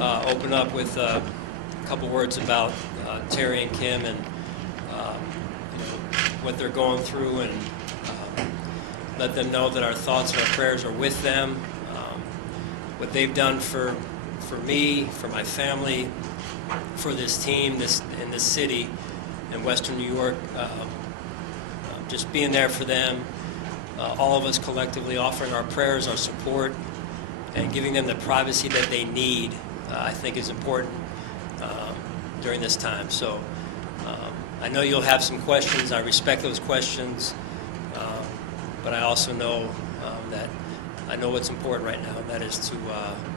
open up with a couple words about Terry and Kim and what they're going through, and let them know that our thoughts and our prayers are with them. What they've done for me, for my family, for this team, in this city, in Western New York, just being there for them, all of us collectively offering our prayers, our support, and giving them the privacy that they need, I think is important during this time. So I know you'll have some questions. I respect those questions, but I also know that I know what's important right now, and that is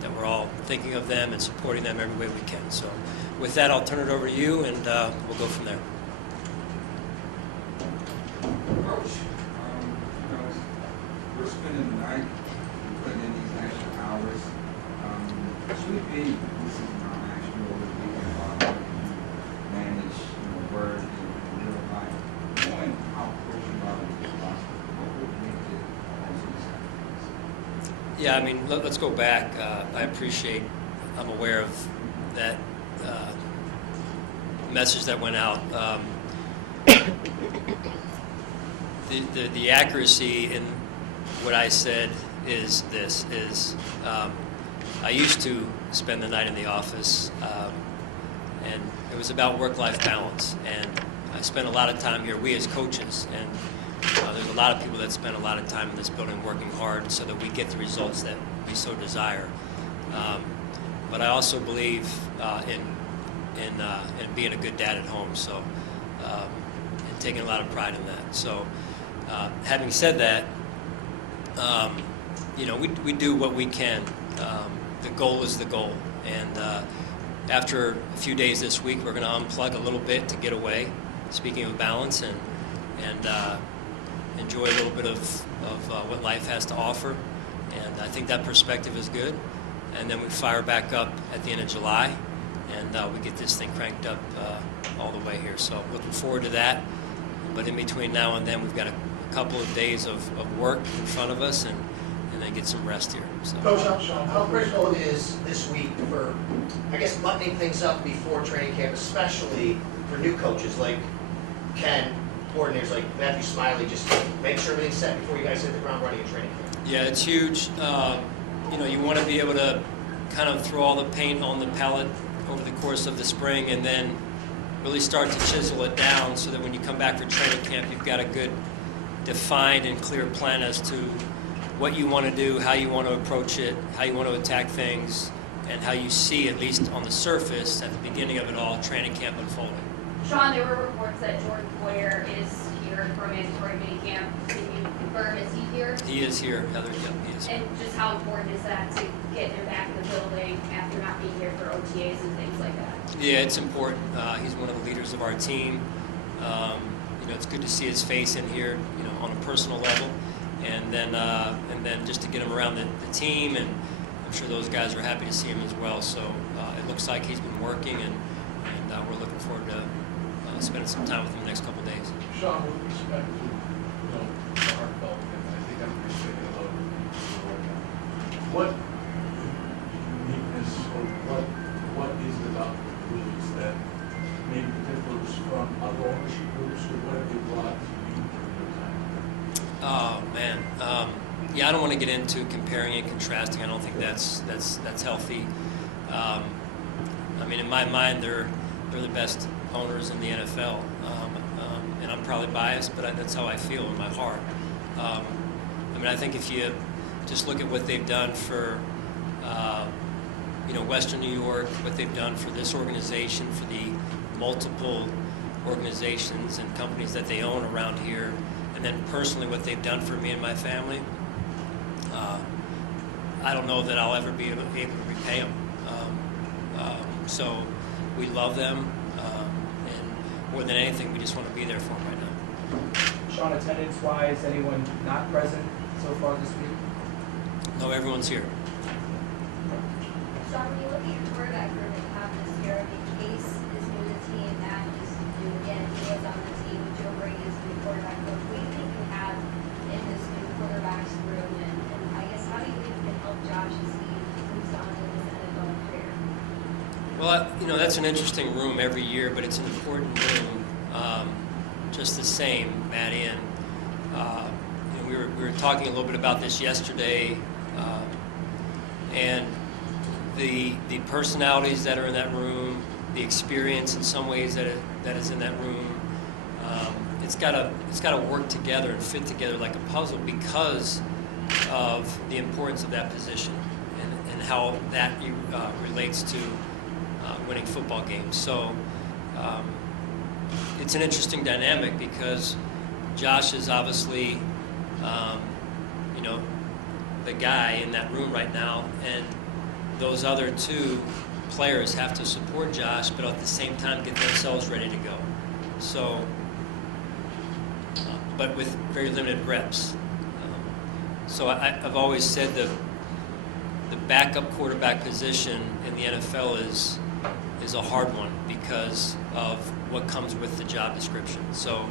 that we're all thinking of them and supporting them every way we can. So with that, I'll turn it over to you, and we'll go from there. Coach, we're spending the night, putting in these extra hours. Should we be, this is non-actual, manage work and real life, knowing how crucial it is possible? What would make it also sacrifice? Yeah, I mean, let's go back. I'm aware of that message that went out. The accuracy in what I said is this, I used to spend the night in the office, and it was about work-life balance, and I spent a lot of time here, we as coaches, and there's a lot of people that spend a lot of time in this building working hard so that we get the results that we so desire. But I also believe in being a good dad at home, so and taking a lot of pride in that. So having said that, we do what we can. The goal is the goal, and after a few days this week, we're going to unplug a little bit to get away. Speaking of balance, and enjoy a little bit of what life has to offer, and I think that perspective is good. And then we fire back up at the end of July, and we get this thing cranked up all the way here. So looking forward to that. But in between now and then, we've got a couple of days of work in front of us, and then get some rest here. So. Coach, Sean, how critical it is this week for, I guess, buttoning things up before training camp, especially for new coaches like Ken, coordinators like Matthew Smiley, just make sure everything's set before you guys hit the ground running in training camp? Yeah, it's huge. You want to be able to kind of throw all the paint on the pallet over the course of the spring, and then really start to chisel it down so that when you come back for training camp, you've got a good, defined and clear plan as to what you want to do, how you want to approach it, how you want to attack things, and how you see, at least on the surface, at the beginning of it all, training camp unfolding. Sean, there were reports that Jordan Poyer is here for a mandatory minicamp. Can you confirm, is he here? He is here, Heather. Yep, he is here. And just how important is that to get him back in the building after not being here for OTAs and things like that? Yeah, it's important. He's one of the leaders of our team. It's good to see his face in here, on a personal level, and then just to get him around the team, and I'm sure those guys are happy to see him as well. So it looks like he's been working, and we're looking forward to spending some time with him the next couple of days. Sean, with respect to the heartfelt, and I think I'm appreciating a lot of what uniqueness or what is it about the Blues that maybe differs from other ownership groups, or what have they brought to you during your time? Oh man, I don't want to get into comparing and contrasting. I don't think that's healthy. In my mind, they're the best owners in the NFL, and I'm probably biased, but that's how I feel in my heart. I think if you just look at what they've done for Western New York, what they've done for this organization, for the multiple organizations and companies that they own around here, and then personally what they've done for me and my family, I don't know that I'll ever be able to repay them. So we love them, and more than anything, we just want to be there for them right now. Sean, attendance-wise, anyone not present so far this week? No, everyone's here. Sean, when you look at your quarterback room that you have this year, Case is new to the team, Matt is new again, he was on the team, Joe Brady is new quarterback coach. What do you think you have in this new quarterback's room, and I guess how do you think you can help Josh as he moves on in his NFL career? Well, that's an interesting room every year, but it's an important room just the same, Maddie. And we were talking a little bit about this yesterday, and the personalities that are in that room, the experience in some ways that is in that room, it's got to work together and fit together like a puzzle because of the importance of that position and how that relates to winning football games. So it's an interesting dynamic because Josh is obviously the guy in that room right now, and those other two players have to support Josh, but at the same time get themselves ready to go. So, but with very limited reps. So I've always said the backup quarterback position in the NFL is a hard one because of what comes with the job description. So,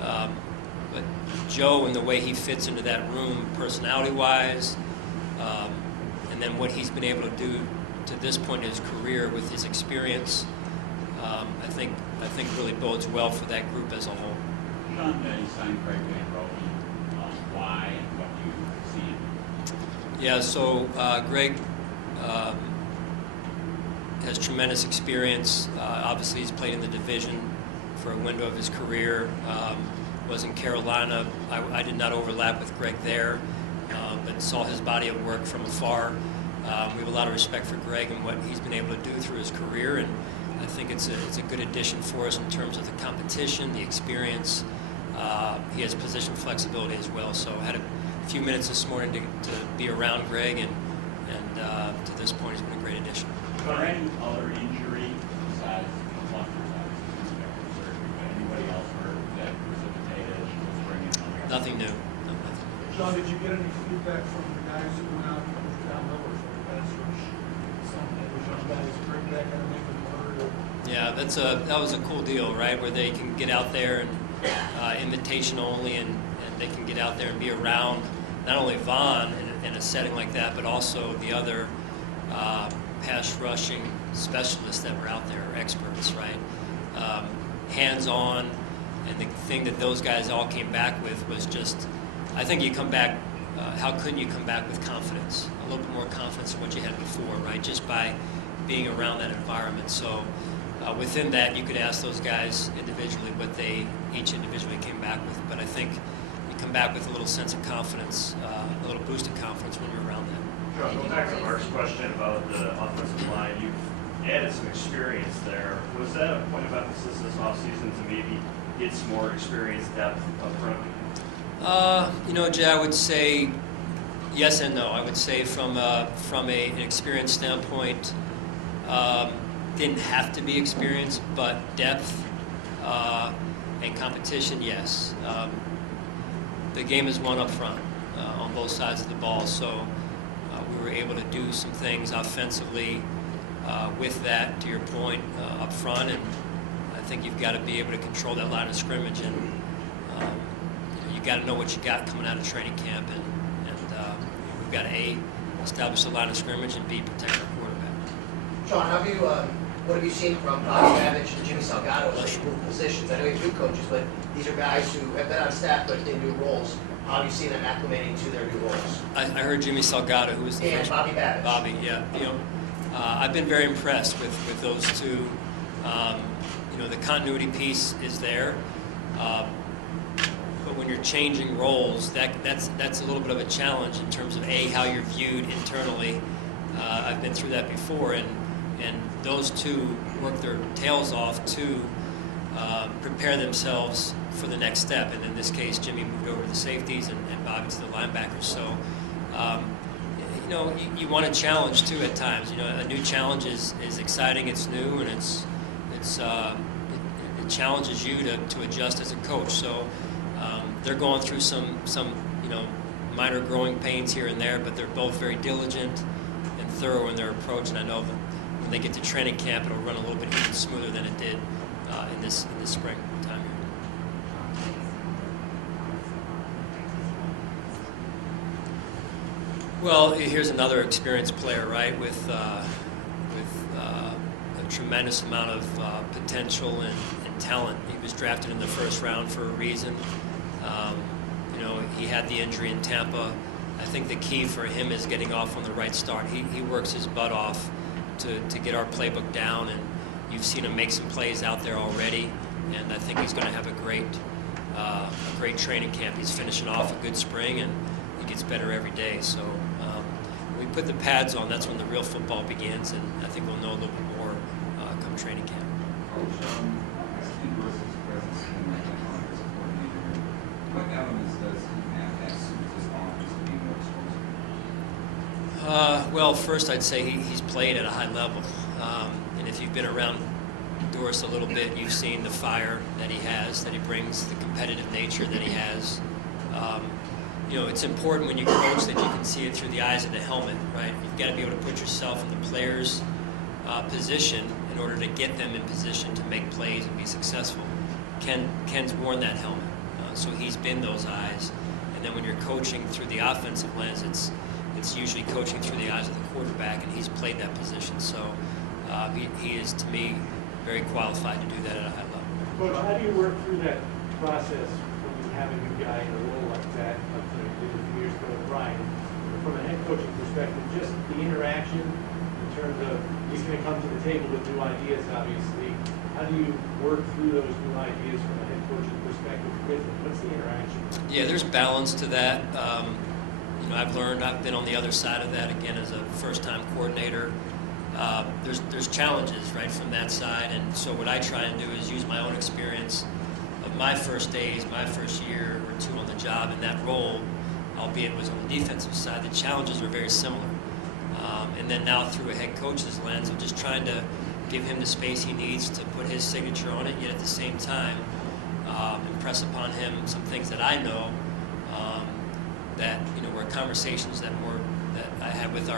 but Joe and the way he fits into that room personality-wise, and then what he's been able to do to this point in his career with his experience, I think really bodes well for that group as a whole. Sean, you signed Craig Van Roten. Why and what do you see? Yeah, so Greg has tremendous experience. Obviously, he's played in the division for a window of his career. Was in Carolina. I did not overlap with Greg there, but saw his body of work from afar. We have a lot of respect for Greg and what he's been able to do through his career, and I think it's a good addition for us in terms of the competition, the experience. He has position flexibility as well. So I had a few minutes this morning to be around Greg, and to this point, he's been a great addition. Are there any other injury besides the clusters, obviously, surgery, but anybody else hurt that precipitated the spring and Nothing new. No, nothing. Sean, did you get any feedback from the guys who went out with John Miller for the pass rush? Some of those young guys bring back anything from Murray? Yeah, that was a cool deal, right? Where they can get out there and invitation only, and they can get out there and be around not only Vaughn in a setting like that, but also the other pass rushing specialists that were out there, experts, right? Hands-on, and the thing that those guys all came back with was just, I think you come back, how couldn't you come back with confidence? A little bit more confidence than what you had before, right? Just by being around that environment. So within that, you could ask those guys individually what they each individually came back with. But I think you come back with a little sense of confidence, a little boost of confidence when you're around them. John, going back to Mark's question about the offensive line, you've added some experience there. Was that a point of emphasis this offseason to maybe get some more experience depth up front? Jay, I would say yes and no. I would say from an experience standpoint, didn't have to be experience, but depth and competition, yes. The game is won up front on both sides of the ball, so we were able to do some things offensively with that, to your point, up front, and I think you've got to be able to control that line of scrimmage, and you got to know what you got coming out of training camp, and we've got to A, establish the line of scrimmage, and B, protect our quarterback. Sean, what have you seen from Bobby Babich and Jimmy Salgado as they move positions? I know you have new coaches, but these are guys who have been on staff but in new roles. How have you seen them acclimating to their new roles? I heard Jimmy Salgado, who was the And first. Bobby Babich. Bobby, yeah. I've been very impressed with those two. The continuity piece is there, but when you're changing roles, that's a little bit of a challenge in terms of how you're viewed internally. I've been through that before, and those two work their tails off to prepare themselves for the next step. And in this case, Jimmy moved over to the safeties and Bobby to the linebackers. So, you want a challenge too at times. A new challenge is exciting. It's new, and it challenges you to adjust as a coach. So they're going through some minor growing pains here and there, but they're both very diligent and thorough in their approach. And I know that when they get to training camp, it'll run a little bit even smoother than it did in this spring time here. Well, here's another experienced player, right? With tremendous amount of potential and talent. He was drafted in the first round for a reason. You know, he had the injury in Tampa. I think the key for him is getting off on the right start. He works his butt off to get our playbook down, and you've seen him make some plays out there already, and I think he's going to have a great training camp. He's finishing off a good spring, and he gets better every day. So when we put the pads on, that's when the real football begins, and I think we'll know a little bit more come training camp. Coach, asking versus presence in the offensive coordinator, what elements does he have that suits his offense to be more explosive? Well, first I'd say he's played at a high level, and if you've been around Doris a little bit, you've seen the fire that he has, that he brings, the competitive nature that he has. You know, it's important when you coach that you can see it through the eyes of the helmet, right? You've got to be able to put yourself in the player's position in order to get them in position to make plays and be successful. Ken's worn that helmet, so he's been those eyes. And then when you're coaching through the offensive lens, it's usually coaching through the eyes of the quarterback, and he's played that position. So he is, to me, very qualified to do that at a high level. But how do you work through that process when you have a new guy in a role like that, like you did a few years ago with Brian? From a head coaching perspective, just the interaction in terms of he's going to come to the table with new ideas, obviously. How do you work through those new ideas from a head coaching perspective with him? What's the interaction? Yeah, there's balance to that. You know, I've been on the other side of that again as a first-time coordinator. There's challenges right from that side, and so what I try and do is use my own experience of my first days, my first year or two on the job in that role, albeit it was on the defensive side. The challenges were very similar, and then now through a head coach's lens of just trying to give him the space he needs to put his signature on it, yet at the same time impress upon him some things that I know that were conversations that I had with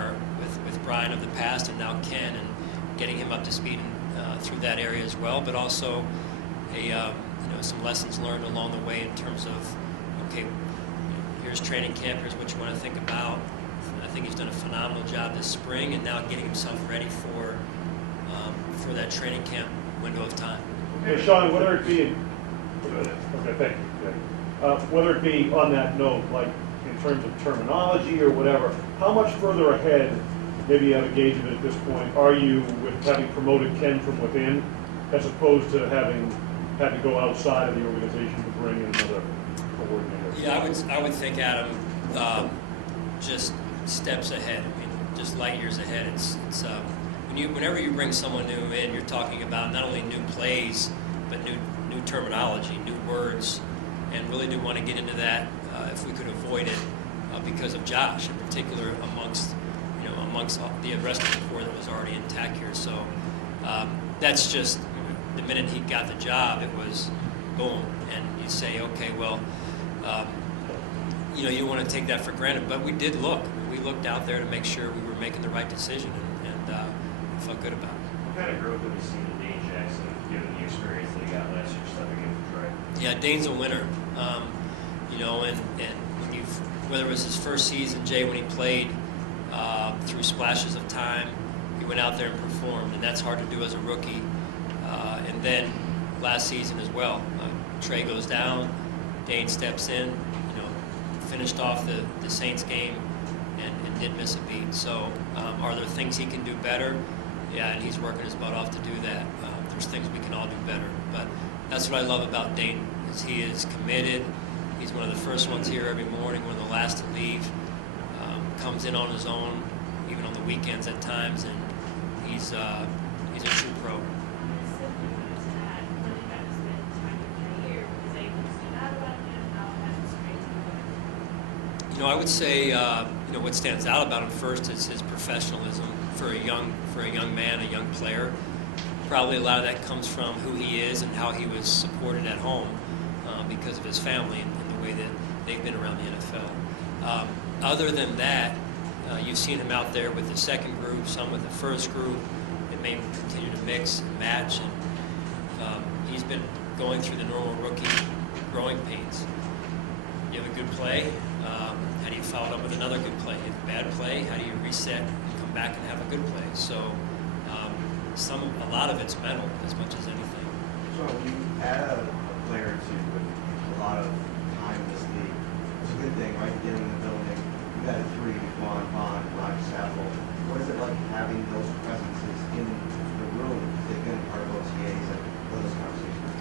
Brian of the past, and now Ken, and getting him up to speed through that area as well, but also some lessons learned along the way in terms of, okay, here's training camp, here's what you want to think about. I think he's done a phenomenal job this spring, and now getting himself ready for that training camp window of time. Hey, Sean, whether it be whether it be on that note, like in terms of terminology or whatever, how much further ahead, maybe you have a gauge of it at this point, are you with having promoted Ken from within, as opposed to having had to go outside of the organization to bring in another coordinator? Yeah, I would think Adam just steps ahead. I mean, just light years ahead. It's whenever you bring someone new in, you're talking about not only new plays, but new terminology, new words, and really do want to get into that if we could avoid it because of Josh in particular amongst the rest of the core that was already intact here. So that's just the minute he got the job, it was boom, and you say, okay, well, you don't want to take that for granted, but we did look. We looked out there to make sure we were making the right decision, and felt good about it. What kind of growth have you seen in Dane Jackson, given the experience that he got last year stepping in for Trey? Yeah, Dane's a winner. And when whether it was his first season, Jay, when he played through splashes of time, he went out there and performed, and that's hard to do as a rookie. And then last season as well, Trey goes down, Dane steps in, finished off the Saints game and didn't miss a beat. So are there things he can do better? Yeah, and he's working his butt off to do that. There's things we can all do better. But that's what I love about Dane, is he is committed. He's one of the first ones here every morning, one of the last to leave. Comes in on his own, even on the weekends at times, and he's a true pro. I would say what stands out about him first is his professionalism for a young man, a young player. Probably a lot of that comes from who he is and how he was supported at home because of his family and the way that they've been around the NFL. Other than that, you've seen him out there with the second group, some with the first group. It may continue to mix and match, and he's been going through the normal rookie growing pains. You have a good play, how do you follow it up with another good play? You have a bad play, how do you reset and come back and have a good play? So a lot of it's mental as much as anything. So when you add a player or two with a lot of time in this league, it's a good thing, right? Getting in the building, you added 3, Juan, Vaughn, Roger Sappel. What is it like having those presences in the room? They've been part of OTAs and those conversations.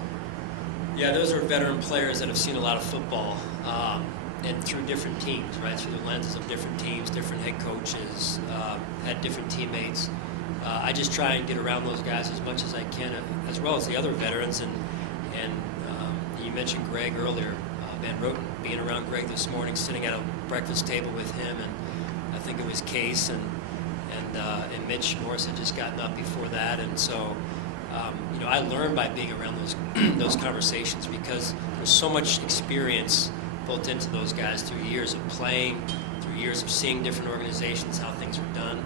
Yeah, those are veteran players that have seen a lot of football, and through different teams, right? Through the lenses of different teams, different head coaches, had different teammates. I just try and get around those guys as much as I can, as well as the other veterans. And you mentioned Greg earlier, Van Roten, being around Greg this morning, sitting at a breakfast table with him, and I think it was Case and Mitch Morris had just gotten up before that, and so. I learned by being around those conversations, because there's so much experience built into those guys through years of playing, through years of seeing different organizations, how things are done,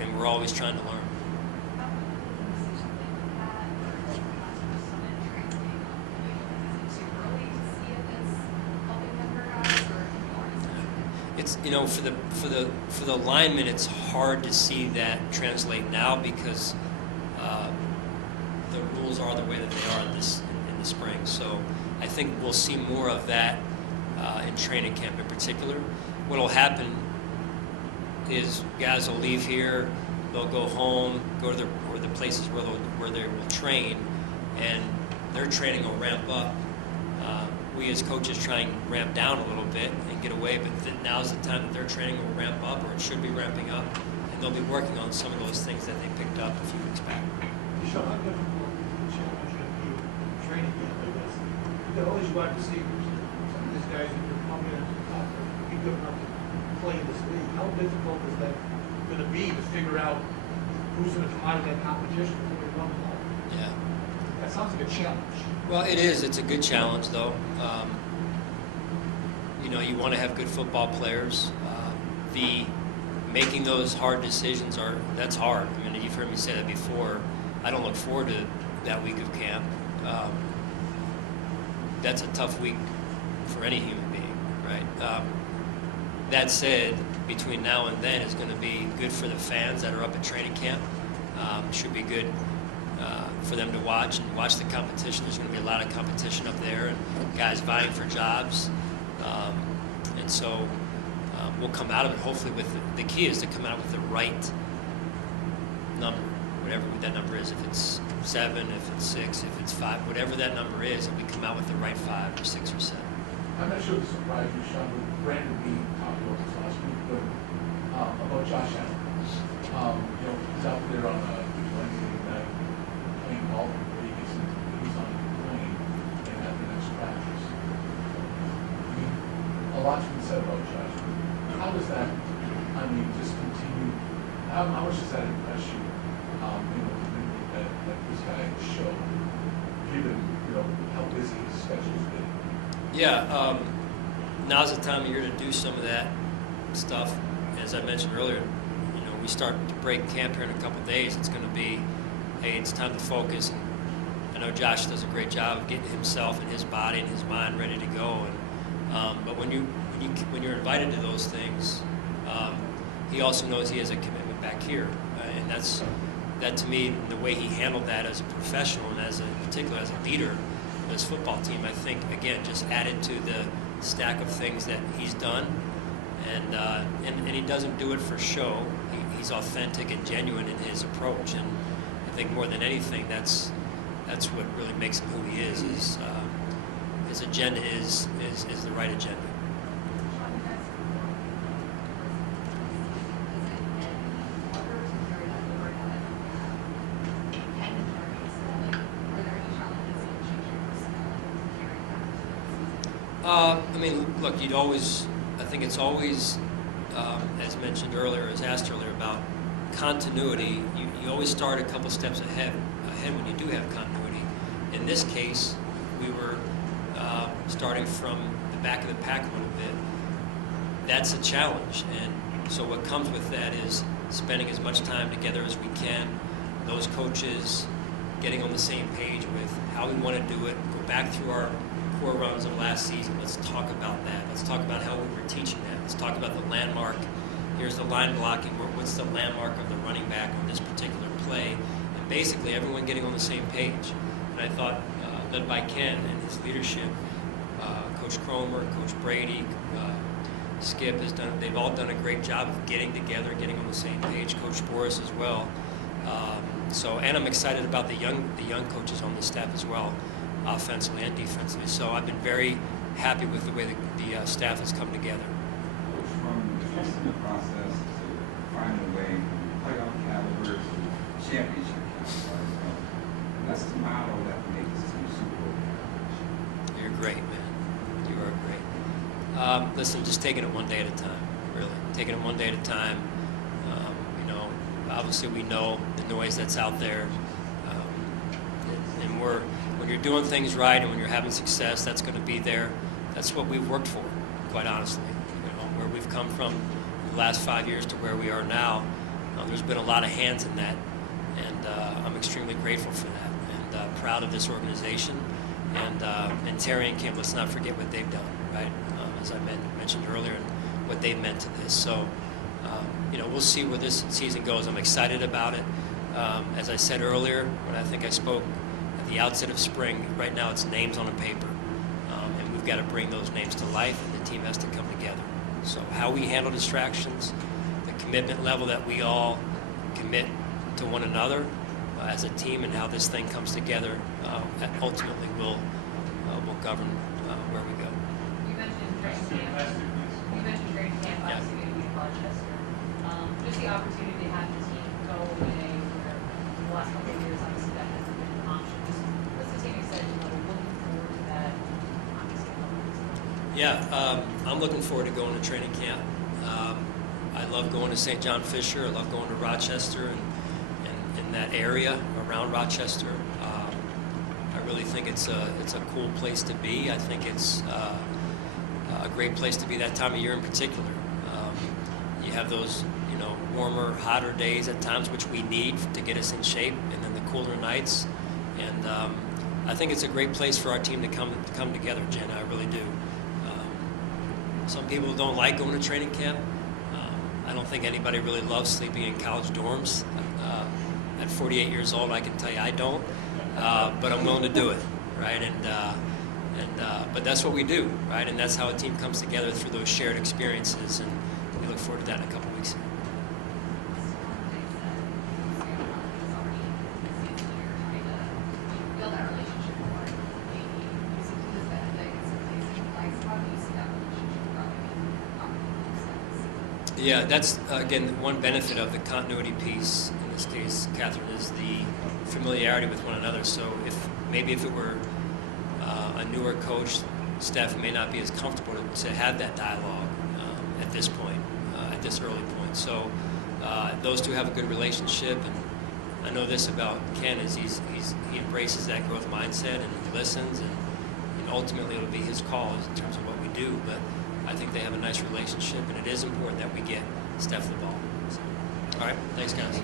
and we're always trying to learn. It's for the linemen, it's hard to see that translate now, because the rules are the way that they are in the spring. So I think we'll see more of that in training camp in particular. What will happen is guys will leave here, they'll go home, go to the places where they will train, and their training will ramp up. We as coaches try and ramp down a little bit and get away, but now's the time that their training will ramp up, or it should be ramping up, and they'll be working on some of those things that they picked up a few weeks back. Sean, how difficult the challenge of you training camp, I guess? You got all these wide receivers. Some of these guys that are coming in to be good enough to play in this league. How difficult is that going to be to figure out who's going to come out of that competition before we run the ball? Yeah. That sounds like a challenge. Well, it is. It's a good challenge, though. You want to have good football players. Making those hard decisions that's hard. I mean, you've heard me say that before. I don't look forward to that week of camp. That's a tough week for any human being, right? That said, between now and then is going to be good for the fans that are up at training camp. Should be good for them to watch the competition. There's going to be a lot of competition up there, and guys vying for jobs. And so we'll come out of it hopefully with the key is to come out with the right number, whatever that number is. If it's 7, if it's 6, if it's 5, whatever that number is, and we come out with the right 5 or 6 or 7. I'm not sure this surprised you, Sean, but Brandon Bean talked about this last week, but about Josh Allen. He's out there on a Wednesday night playing golf in Vegas, and he's on the plane and at the next practice. A lot's been said about Josh. How does that, just continue? How much does that impress you? That this guy showed, given how busy his schedule's been. Yeah, now's the time of year to do some of that stuff. As I mentioned earlier, we start to break camp here in a couple of days. It's going to be, hey, it's time to focus. And I know Josh does a great job of getting himself and his body and his mind ready to go. And but when you're invited to those things, he also knows he has a commitment back here, and that to me, the way he handled that as a professional and in particular as a leader of his football team, I think again just added to the stack of things that he's done, and he doesn't do it for show. He's authentic and genuine in his approach, and I think more than anything, that's what really makes him who he is. His agenda is the right agenda. Look, I think it's always, as mentioned earlier, as asked earlier about continuity, you always start a couple steps ahead when you do have continuity. In this case, we were starting from the back of the pack a little bit. That's a challenge, and so what comes with that is spending as much time together as we can, those coaches getting on the same page with how we want to do it, go back through our core runs of last season. Let's talk about that. Let's talk about how we were teaching that. Let's talk about the landmark. Here's the line blocking. What's the landmark of the running back on this particular play? And basically everyone getting on the same page. And I thought, led by Ken and his leadership, Coach Cromer, Coach Brady, Skip has done. They've all done a great job of getting together, getting on the same page. Coach Boris as well. And I'm excited about the young coaches on the staff as well, offensively and defensively. So I've been very happy with the way the staff has come together. Coach, from trusting the process to finding a way playoff caliber to championship caliber, that's the model that makes this team Super Bowl caliber. You're great, man. You are great. Listen, just taking it one day at a time, really. Taking it one day at a time. Obviously we know the noise that's out there. When you're doing things right and when you're having success, that's going to be there. That's what we've worked for, quite honestly. Where we've come from the last 5 years to where we are now, there's been a lot of hands in that, and I'm extremely grateful for that, and proud of this organization. And Terry and Kim, let's not forget what they've done, right? As I mentioned earlier, and what they've meant to this. So, we'll see where this season goes. I'm excited about it. As I said earlier, when I think I spoke at the outset of spring, right now it's names on a paper. And we've got to bring those names to life, and the team has to come together. So how we handle distractions, the commitment level that we all commit to one another as a team, and how this thing comes together, ultimately will govern where we go. You mentioned training camp last week in Rochester. Just the opportunity to have the team go away where the last couple of years, obviously, that hasn't been an option. What's the team excited about? Looking forward to that, obviously, a couple of weeks ago. Yeah, I'm looking forward to going to training camp. I love going to St. John Fisher. I love going to Rochester and in that area around Rochester. I really think it's a cool place to be. I think it's a great place to be that time of year in particular. You have those, warmer, hotter days at times, which we need to get us in shape, and then the cooler nights. And I think it's a great place for our team to come together, Jen. I really do. Some people don't like going to training camp. I don't think anybody really loves sleeping in college dorms. At 48 years old, I can tell you I don't, but I'm willing to do it, right? But that's what we do, right? And that's how a team comes together, through those shared experiences, and we look forward to that in a couple weeks. Yeah, that's, again, one benefit of the continuity piece, in this case, Catherine, is the familiarity with one another. So if it were a newer coach, staff may not be as comfortable to have that dialogue at this point, at this early point. So those two have a good relationship, and I know this about Ken, is he embraces that growth mindset, and he listens, and ultimately it'll be his call in terms of what we do. But I think they have a nice relationship, and it is important that we get Steph the ball. So, all right, thanks, guys.